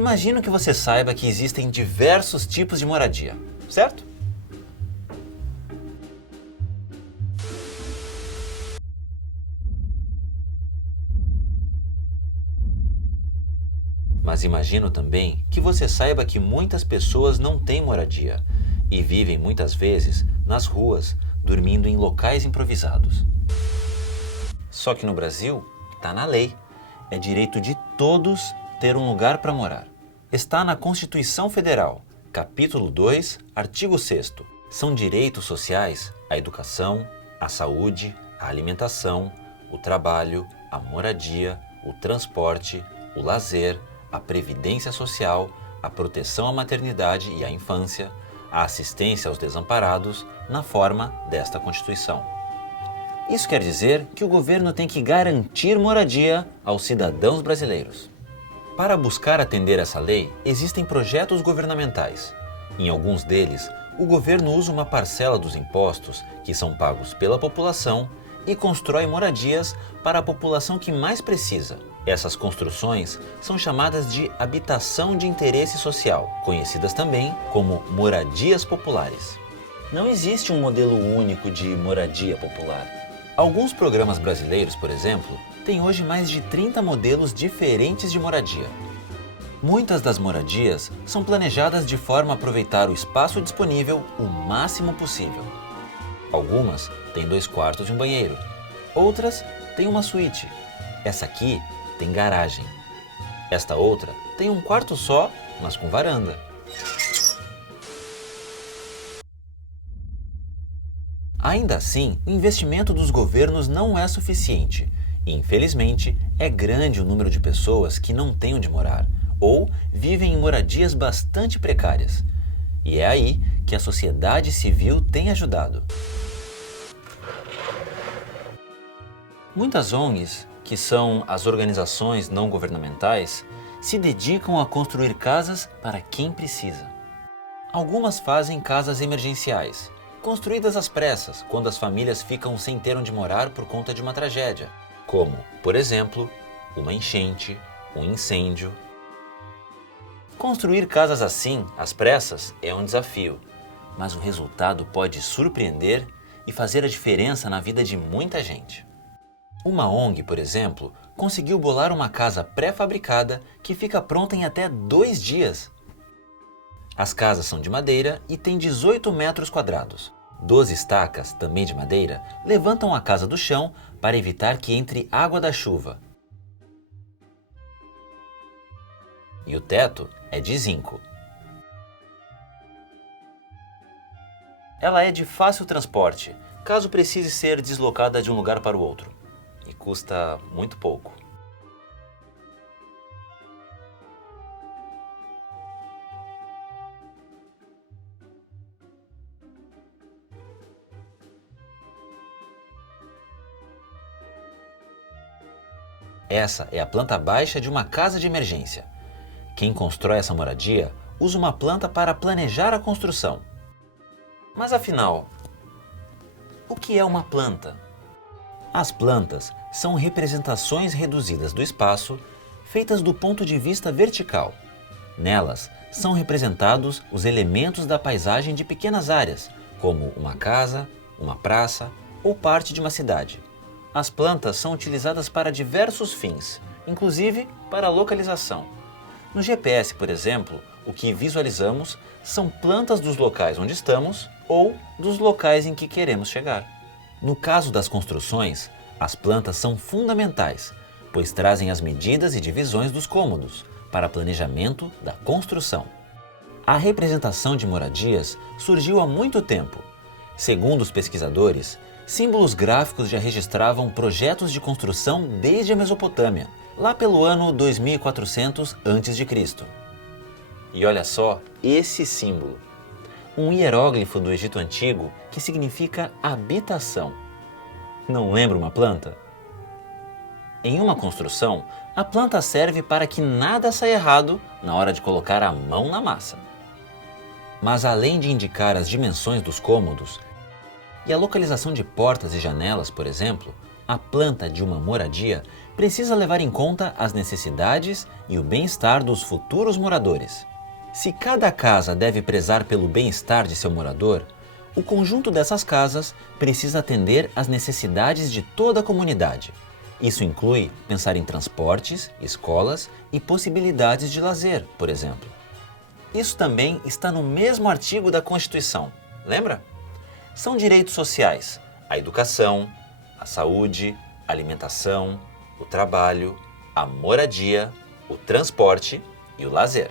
Imagino que você saiba que existem diversos tipos de moradia, certo? Mas imagino também que você saiba que muitas pessoas não têm moradia e vivem muitas vezes nas ruas, dormindo em locais improvisados. Só que no Brasil, está na lei. É direito de todos ter um lugar para morar. Está na Constituição Federal, capítulo 2, artigo 6º. São direitos sociais a educação, a saúde, a alimentação, o trabalho, a moradia, o transporte, o lazer, a previdência social, a proteção à maternidade e à infância, a assistência aos desamparados, na forma desta Constituição. Isso quer dizer que o governo tem que garantir moradia aos cidadãos brasileiros. Para buscar atender essa lei, existem projetos governamentais. Em alguns deles, o governo usa uma parcela dos impostos que são pagos pela população e constrói moradias para a população que mais precisa. Essas construções são chamadas de habitação de interesse social, conhecidas também como moradias populares. Não existe um modelo único de moradia popular. Alguns programas brasileiros, por exemplo, têm hoje mais de 30 modelos diferentes de moradia. Muitas das moradias são planejadas de forma a aproveitar o espaço disponível o máximo possível. Algumas têm 2 quartos e um banheiro. Outras têm uma suíte. Essa aqui tem garagem. Esta outra tem um quarto só, mas com varanda. Ainda assim, o investimento dos governos não é suficiente. E, infelizmente, é grande o número de pessoas que não têm onde morar ou vivem em moradias bastante precárias. E é aí que a sociedade civil tem ajudado. Muitas ONGs, que são as organizações não governamentais, se dedicam a construir casas para quem precisa. Algumas fazem casas emergenciais, construídas às pressas quando as famílias ficam sem ter onde morar por conta de uma tragédia, como, por exemplo, uma enchente, um incêndio. Construir casas assim, às pressas, é um desafio, mas o resultado pode surpreender e fazer a diferença na vida de muita gente. Uma ONG, por exemplo, conseguiu bolar uma casa pré-fabricada que fica pronta em até 2 dias. As casas são de madeira e têm 18 metros quadrados. 12 estacas, também de madeira, levantam a casa do chão para evitar que entre água da chuva. E o teto é de zinco. Ela é de fácil transporte, caso precise ser deslocada de um lugar para o outro. E custa muito pouco. Essa é a planta baixa de uma casa de emergência. Quem constrói essa moradia usa uma planta para planejar a construção. Mas afinal, o que é uma planta? As plantas são representações reduzidas do espaço, feitas do ponto de vista vertical. Nelas são representados os elementos da paisagem de pequenas áreas, como uma casa, uma praça ou parte de uma cidade. As plantas são utilizadas para diversos fins, inclusive para a localização. No GPS, por exemplo, o que visualizamos são plantas dos locais onde estamos ou dos locais em que queremos chegar. No caso das construções, as plantas são fundamentais, pois trazem as medidas e divisões dos cômodos para planejamento da construção. A representação de moradias surgiu há muito tempo. Segundo os pesquisadores, símbolos gráficos já registravam projetos de construção desde a Mesopotâmia, lá pelo ano 2400 a.C. E olha só esse símbolo, um hieróglifo do Egito Antigo que significa habitação. Não lembra uma planta? Em uma construção, a planta serve para que nada saia errado na hora de colocar a mão na massa. Mas além de indicar as dimensões dos cômodos e a localização de portas e janelas, por exemplo, A planta de uma moradia precisa levar em conta as necessidades e o bem-estar dos futuros moradores. Se cada casa deve prezar pelo bem-estar de seu morador, o conjunto dessas casas precisa atender às necessidades de toda a comunidade. Isso inclui pensar em transportes, escolas e possibilidades de lazer, por exemplo. Isso também está no mesmo artigo da Constituição, lembra? São direitos sociais: a educação, a saúde, a alimentação, o trabalho, a moradia, o transporte e o lazer.